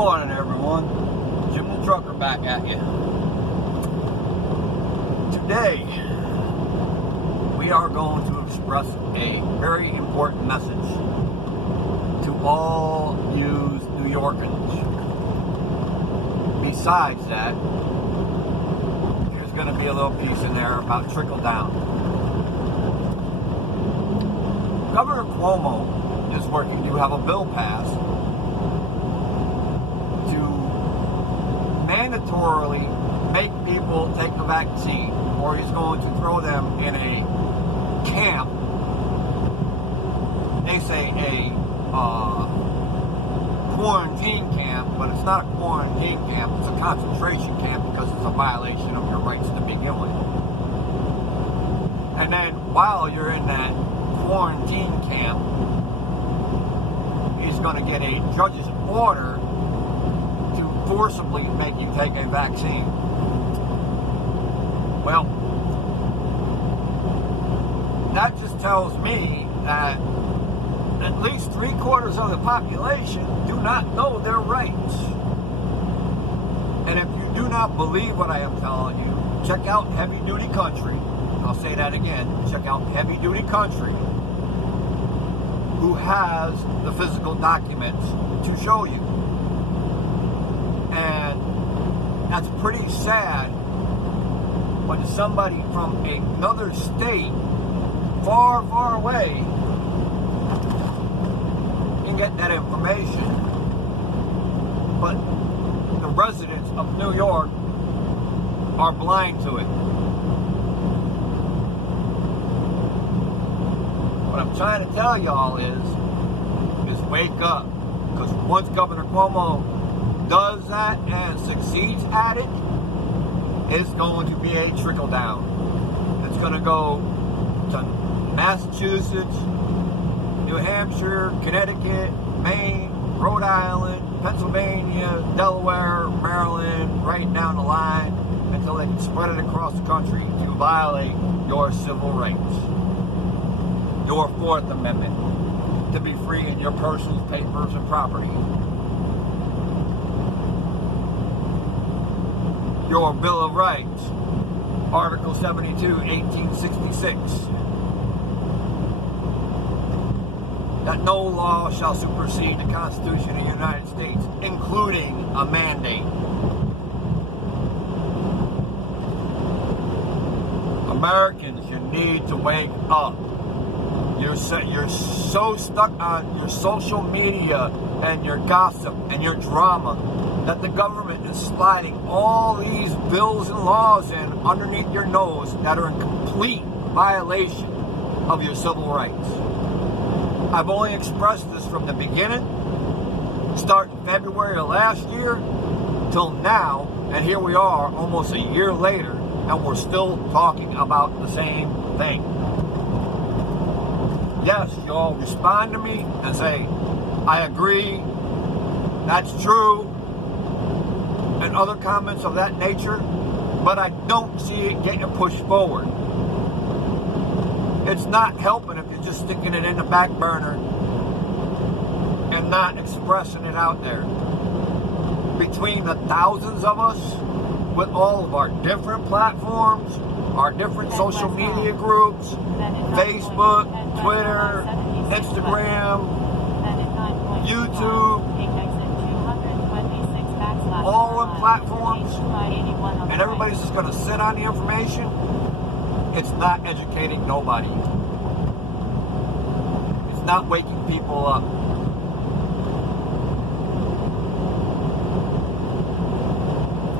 morning, everyone. Jim the Trucker back at you. Today, we are going to express a very important message to all you New Yorkers. Besides that, there's going to be a little piece in there about trickle down. Governor Cuomo is working to have a bill passed to mandatorily make people take the vaccine, or he's going to throw them in a camp. They say a quarantine camp, but it's not a quarantine camp, it's a concentration camp because it's a violation of your rights to begin with. And then while you're in that quarantine camp, he's going to get a judge's order to forcibly make you take a vaccine. Well, that just tells me that at least 3/4 of the population do not know their rights. And if you do not believe what I am telling you, check out Heavy Duty Country. I'll say that again. Check out Heavy Duty Country, who has the physical documents to show you. And that's pretty sad when somebody from another state far, far away can get that information. But the residents of New York are blind to it. What I'm trying to tell y'all is wake up. Because once Governor Cuomo does that and succeeds at it, it's going to be a trickle down. It's going to go to Massachusetts, New Hampshire, Connecticut, Maine, Rhode Island, Pennsylvania, Delaware, Maryland, right down the line until they can spread it across the country to violate your civil rights. Your Fourth Amendment, to be free in your personal papers and property. Your Bill of Rights, Article 72, 1866. That no law shall supersede the Constitution of the United States, including a mandate. Americans, you need to wake up. You're so stuck on your social media and your gossip and your drama that the government is sliding all these bills and laws in underneath your nose that are in complete violation of your civil rights. I've only expressed this from the beginning, starting February of last year till now, and here we are almost a year later, and we're still talking about the same thing. Yes, you all respond to me and say, I agree, that's true, and other comments of that nature, but I don't see it getting pushed forward. It's not helping if you're just sticking it in the back burner and not expressing it out there. Between the thousands of us with all of our different platforms, our different social media groups, Facebook, Twitter, Instagram, YouTube, all in platforms, and everybody's just going to sit on the information. It's not educating nobody. It's not waking people up.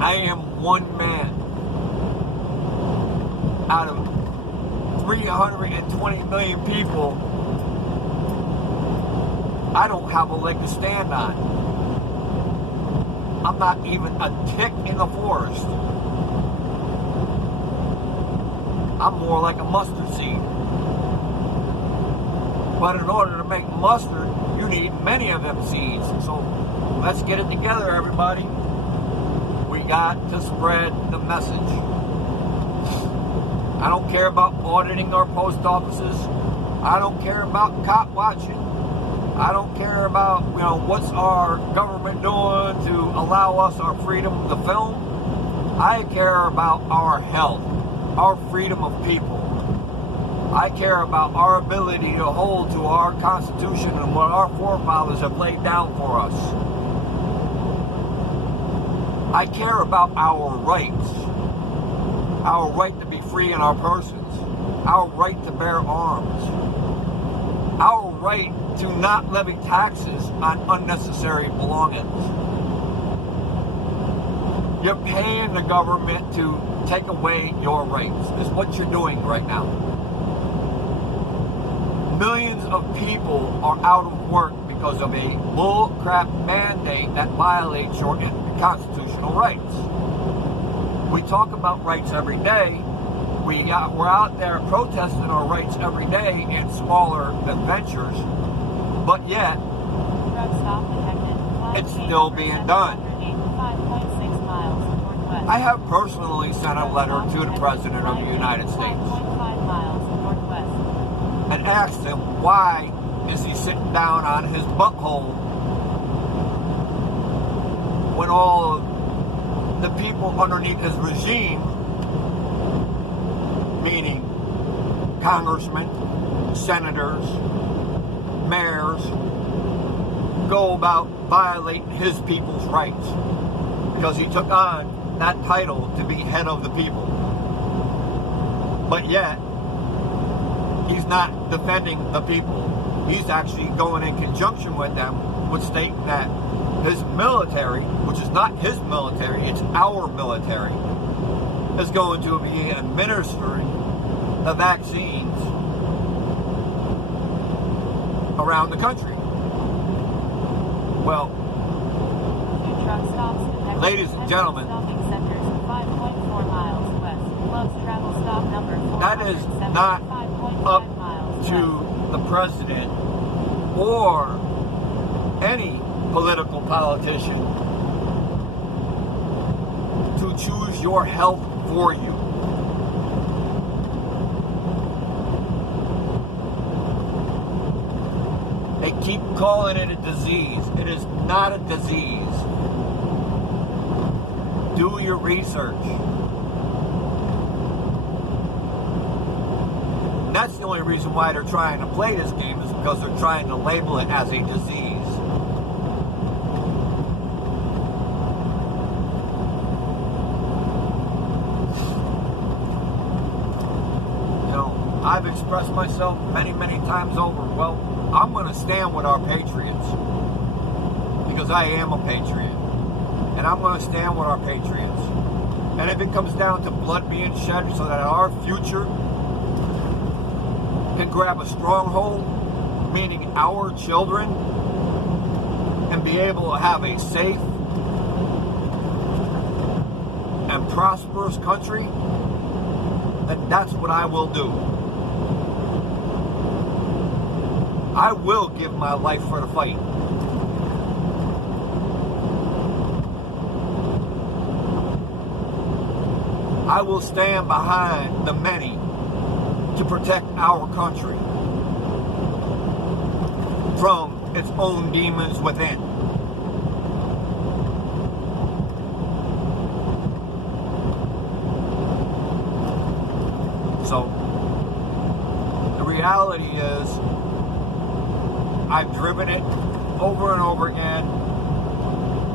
I am one man out of 320 million people. I don't have a leg to stand on. I'm not even a tick in the forest. I'm more like a mustard seed. But in order to make mustard, you need many of them seeds. So let's get it together, everybody. We got to spread the message. I don't care about auditing our post offices. I don't care about cop watching. I don't care about, what's our government doing to allow us our freedom to film. I care about our health, our freedom of people. I care about our ability to hold to our Constitution and what our forefathers have laid down for us. I care about our rights. Our right to be free in our persons. Our right to bear arms. Our right to not levy taxes on unnecessary belongings. You're paying the government to take away your rights. Is what you're doing right now. Millions of people are out of work because of a bull-crap mandate that violates your constitutional rights. We talk about rights every day. We're out there protesting our rights every day in smaller adventures, but yet it's still being done. I have personally sent a letter to the President of the United States and asked him why is he sitting down on his butthole when all the people underneath his regime, meaning congressmen, senators, mayors, go about violating his people's rights because he took on that title to be head of the people. But yet, he's not defending the people. He's actually going in conjunction with them with stating that his military, which is not his military, it's our military, is going to be administering the vaccines around the country. Well, ladies and gentlemen, that is not up to the president or any political politician to choose your health for you. They keep calling it a disease. It is not a disease. Do your research. And that's the only reason why they're trying to play this game, is because they're trying to label it as a disease. I've expressed myself many, many times over. Well, I'm going to stand with our patriots because I am a patriot. And I'm going to stand with our patriots. And if it comes down to blood being shed so that our future can grab a stronghold, meaning our children, and be able to have a safe and prosperous country, then that's what I will do. I will give my life for the fight. I will stand behind the many to protect our country from its own demons within. So, the reality is, I've driven it over and over again.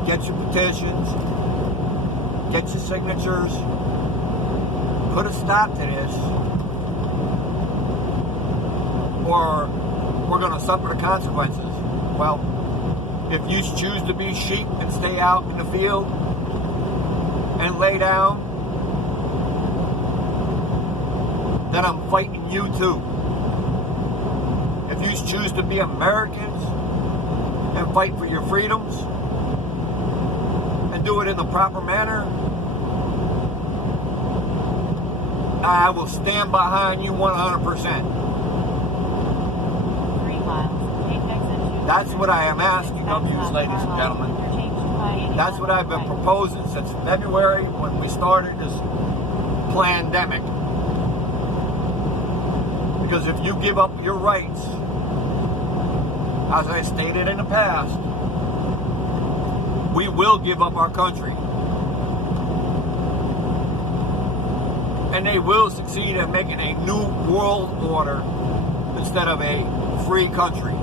Get your petitions, get your signatures, put a stop to this, or we're going to suffer the consequences. Well, if you choose to be sheep and stay out in the field and lay down, then I'm fighting you too. If you choose to be Americans and fight for your freedoms and do it in the proper manner, I will stand behind you 100%. That's what I am asking of you, ladies and gentlemen. That's what I've been proposing since February when we started this pandemic. Because if you give up your rights as I stated in the past, we will give up our country. And they will succeed at making a new world order instead of a free country.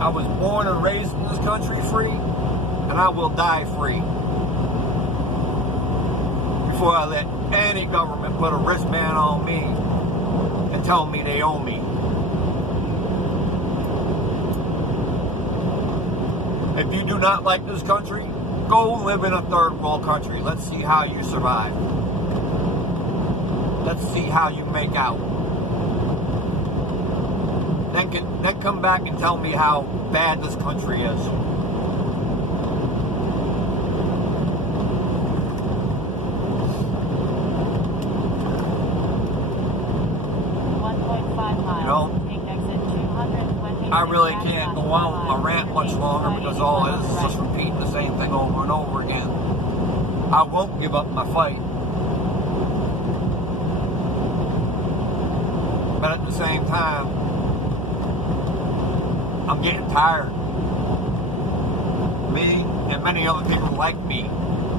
I was born and raised in this country free, and I will die free before I let any government put a wristband on me and tell me they own me. If you do not like this country, go live in a third world country. Let's see how you survive. Let's see how you make out. Then come back and tell me how bad this country is. 1.5 miles. You know, Take exit 226 I really can't go on a rant much longer because all it is just repeating the same thing over and over again. I won't give up my fight. But at the same time, I'm getting tired. Me and many other people like me,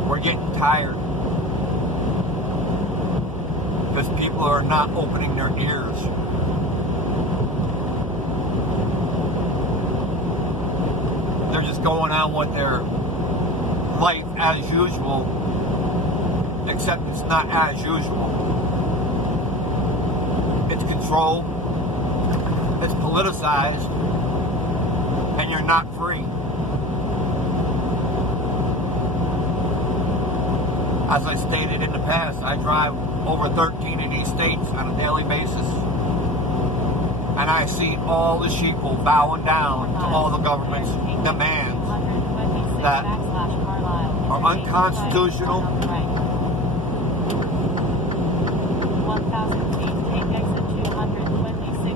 we're getting tired. Because people are not opening their ears. They're just going on with their life as usual, except it's not as usual. It's controlled, it's politicized, and you're not free. As I stated in the past, I drive over 13 of these states on a daily basis. And I see all the sheeple bowing down to all the government's demands that are unconstitutional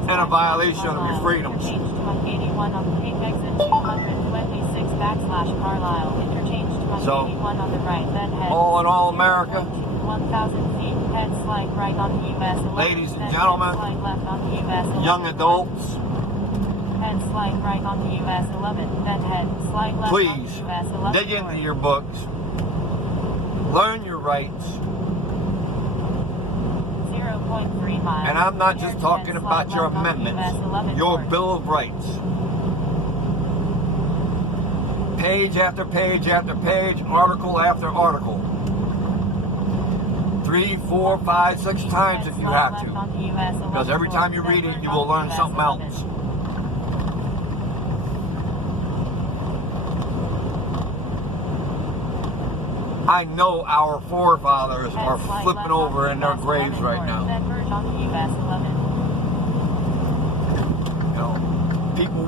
and a violation of your freedoms. So, all in all, America, 1,000 feet, head slide right on the US 11, ladies and then gentlemen, head slide left on the US 11, young adults, head slide right on the US 11, then head slide left please on the US 11 dig into your books, learn your rights, 0.3 miles. and I'm not just talking about your amendments, your Bill of Rights. Page after page after page, article after article. 3, 4, 5, 6 times if you have to. Because every time you read it, you will learn something else. I know our forefathers are flipping over in their graves right now. You know, people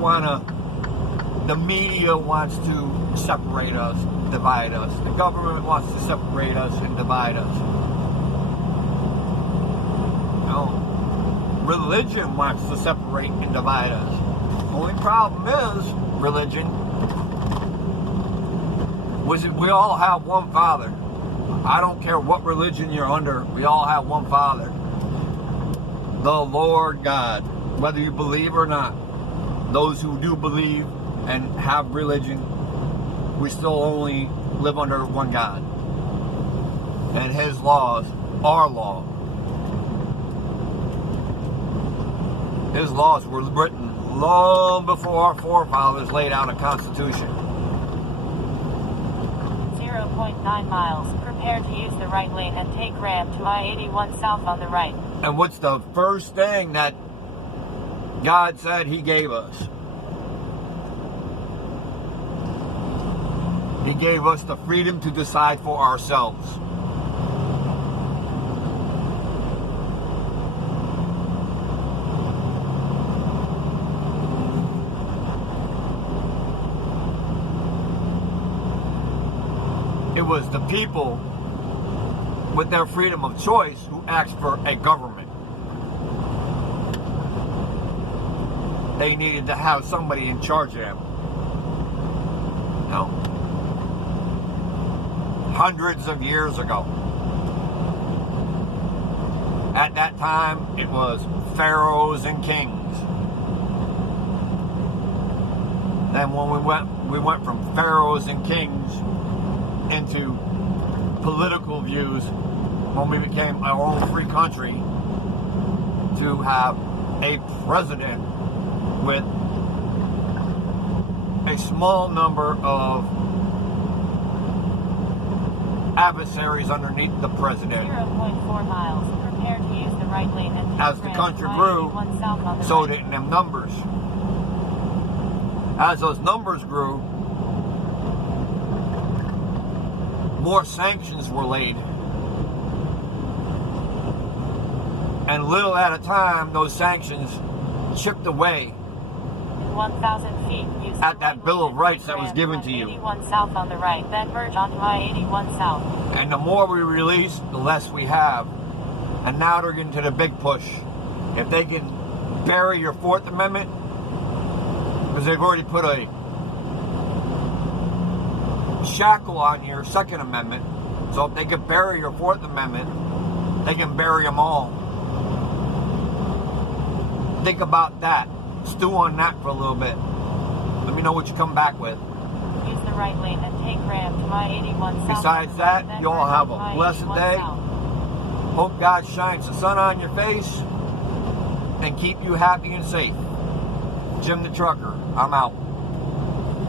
the media wants to separate us, divide us. The government wants to separate us and divide us. You know, religion wants to separate and divide us. The only problem is, religion, we all have one Father. I don't care what religion you're under, we all have one Father. The Lord God. Whether you believe or not, those who do believe and have religion, we still only live under one God. And His laws are law. His laws were written long before our forefathers laid out a constitution. 0.9 miles. Prepare to use the right lane and take ramp to I-81 south on the right. And what's the first thing that God said He gave us? He gave us the freedom to decide for ourselves. It was the people with their freedom of choice who asked for a government. They needed to have somebody in charge of them. No. hundreds of years ago. At that time, it was pharaohs and kings. Then when we went from pharaohs and kings into political views when we became our own free country to have a president with a small number of adversaries underneath the president. 0.4 miles. Prepare to use the right lane and take As the ramp country to grew, I-81 south on the so right. did them numbers. As those numbers grew, more sanctions were laid. And little at a time, those sanctions chipped away 1,000 feet. Use at the that right Bill lane of and Rights take that was ramp given to to you. I-81 south on the right, then merge onto I-81 south. And the more we release, the less we have. And now they're getting to the big push. If they can bury your Fourth Amendment, because they've already put a shackle on your Second Amendment. So if they can bury your Fourth Amendment, they can bury them all. Think about that. Stew on that for a little bit. Let me know what you come back with. Use the right lane and take ramp to I-81 south. Besides on the that, right, then you all merge have onto a blessed I-81 day. south. Hope God shines the sun on your face and keep you happy and safe. Jim the Trucker, I'm out.